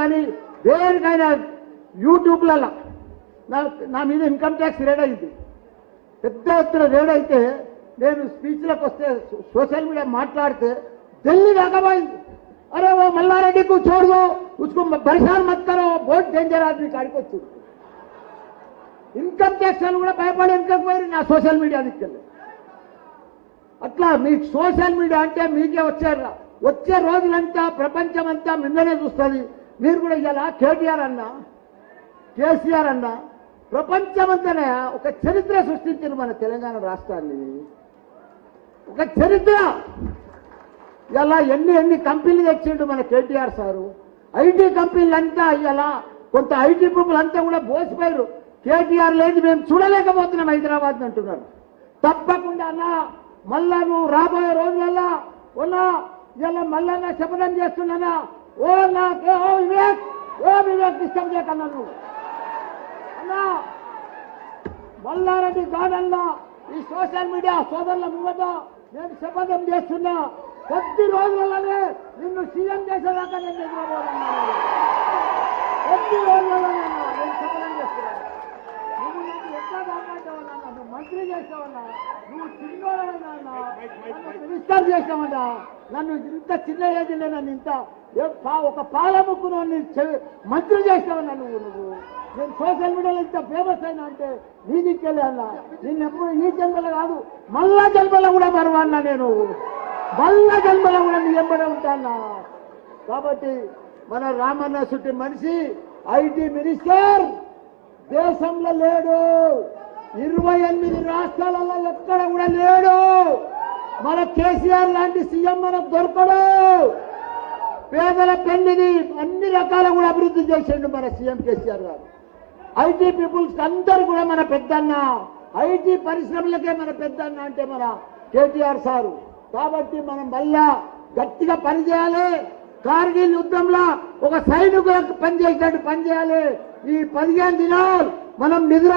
కానీ దేనికైనా యూట్యూబ్లలో నా మీద ఇన్కమ్ ట్యాక్స్ రేడ్ అయింది, పెద్ద ఎత్తున రేడ్ అయితే నేను స్పీచ్లకు వస్తే సోషల్ మీడియా మాట్లాడితే ఢిల్లీ దాకా పోయింది. अरे वो मल्लारेड्डी को छोड़ दो, उसको परेशान मत करो, बहुत डेंजर आदमी काడికి వచ్చింది. ఇన్కమ్ ట్యాక్స్ అని కూడా భయపడి ఇన్కమ్ పోయి నా సోషల్ మీడియా దిక్కెళ్ళి. అట్లా మీకు సోషల్ మీడియా అంటే మీకే వచ్చే రోజులంతా ప్రపంచం అంతా మిమ్మల్నే చూస్తుంది. మీరు కూడా ఇలా కేటీఆర్ అన్నా కేసీఆర్ అన్నా ప్రపంచమంతానే ఒక చరిత్ర సృష్టించారు మన తెలంగాణ రాష్ట్రాన్ని. ఒక చరిత్ర. ఇలా ఎన్ని కంపెనీలు తెచ్చిండు మన కేటీఆర్ సారు. ఐటీ కంపెనీలు అంతా ఇలా కొంత ఐటీ పీపుల్ అంతా కూడా బోసిపోయారు. కేటీఆర్ లేదు మేము చూడలేకపోతున్నాం హైదరాబాద్ అంటున్నారు. తప్పకుండా అన్నా మళ్ళా నువ్వు రాబోయే రోజులల్లా ఉన్నా ఇలా మళ్ళా శపథం చేస్తున్నానా ఓ వివేక్ డిస్టర్బ్ చేయకన్నా నువ్వు అన్నా మల్లారెడ్డి గార్డెన్లో ఈ సోషల్ మీడియా సోదరుల ముంగట నేను శపథం చేస్తున్నా. కొద్ది రోజులలోనే నిన్ను సీఎం చేసేదాకా నేను ఎదురబోతున్నాను. కొద్ది రోజులలోనే నేను శపథం చేస్తున్నాను. నువ్వు నన్ను ఎట్లా కాపాడతావన్నా, నువ్వు మంత్రి చేసావన్నా, నువ్వు చిన్నోడవన్నా, నన్ను మినిస్టర్ చేసావన్నా, నన్ను ఇంత చిన్న ఏజ్లో నన్ను ఇంత ఒక పాలముక్కును మంత్రి చేసావన్నా నువ్వు. నేను సోషల్ మీడియాలో ఇంత ఫేమస్ అయినా అంటే నీ దిక్కెళ్ళి అన్నా. నిన్ను ఎప్పుడు ఈ జన్మలో కాదు మళ్ళా జన్మలో కూడా మరవన్నా, నేను మళ్ళా జన్మలో కూడా నీ ఎంబడే ఉంటానా. కాబట్టి మన రామన్న సుట్టి మనిషి ఐటీ మినిస్టర్ దేశంలో లేడు, 28 రాష్ట్రాలలో ఎక్కడ కూడా లేడు. మన కేసీఆర్ లాంటి సీఎం మనకు దొరకడు. పేదల పెళ్లిని అన్ని రకాల కూడా అభివృద్ధి చేసిండు మన సీఎం కేసీఆర్ గారు. ఐటీ పీపుల్స్ అందరు కూడా మన పెద్దన్న, ఐటీ పరిశ్రమలకే మన పెద్దన్న అంటే మన కేటీఆర్ సారు. కాబట్టి మనం మళ్ళా గట్టిగా పనిచేయాలి. కార్గిల్ యుద్ధంలో ఒక సైనికులకు పనిచేసినట్టు పనిచేయాలి. ఈ 15 దినాలు మనం నిద్ర